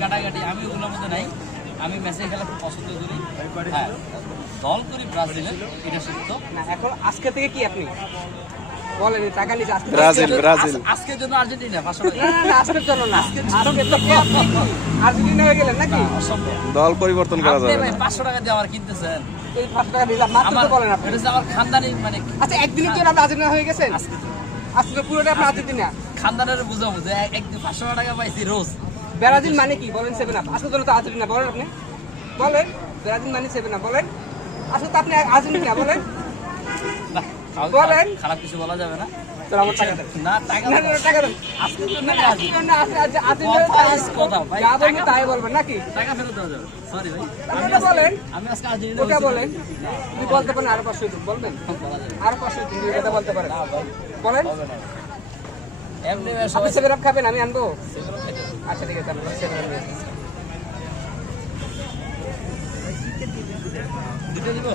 কাটাকাটি আমি ওগুলোর মধ্যে নাই। আমি ম্যাচে খেলা খুব পছন্দ করি, হ্যাঁ দল করি ব্রাজিলের, এটা সত্য না এখন আজকে থেকে কি আপনি বলেন টাকা নিচে আজকে ব্রাজিল আজকের জন্য আর্জেন্টিনা 500 টাকা না আজকের জন্য না আজকে থেকে আপনি কি আর্জেন্টিনা হয়ে গেলেন নাকি অসম্ভব। দল পরিবর্তন করা আপনি যাবে ভাই না। 500 টাকা দিয়ে আমার কিনতেছেন, এই 5 টাকা দিলাম মাত্র আমার তো বলেন আপনি এটা হচ্ছে আমার খানদানি মানে আচ্ছা একদিনের জন্য আপনি আর্জেন্টিনা হয়ে গেছেন আজকে তো আজকে পুরোটা আপনি আর্জেন্টিনা খানদানের বুঝাবো যে একদিন 500 টাকা পাইছি রোজ। ব্রাজিল মানে কি বলেন 7 আপ আজকের জন্য তো আর্জেন্টিনা বলেন আপনি বলেন ব্রাজিল মানে 7 আপ বলেন আজকে তো আপনি আর্জেন্টিনা বলেন না, বলেন। খারাপ কিছু বলা যাবে না। তোর আমার টাকা দেন না টাকা না না টাকা দেন আজকের জন্য না আজকের জন্য কথা is কথা ভাই, যা বলবেন তাই বলবেন নাকি টাকা ফেরত দেওয়া যাবে। সরি ভাই, আপনি বলেন আমি আজকে আর্জেন্টিনা ওটা হয়েছি। বলেন তুমি বলতে পারেন আরো 500 দিন বলবেন বলা যাবে আরো 500 দিন কথা বলতে পারেন না ভাই, বলেন হবে না। এমনি ভাই আপনি সবাই 7 আপ খাবেন আমি আনবো সেগুলো খেতে হবে। আচ্ছা ঠিক আছে আমি 7 আপ নিয়ে আসছি। দুটো দিব।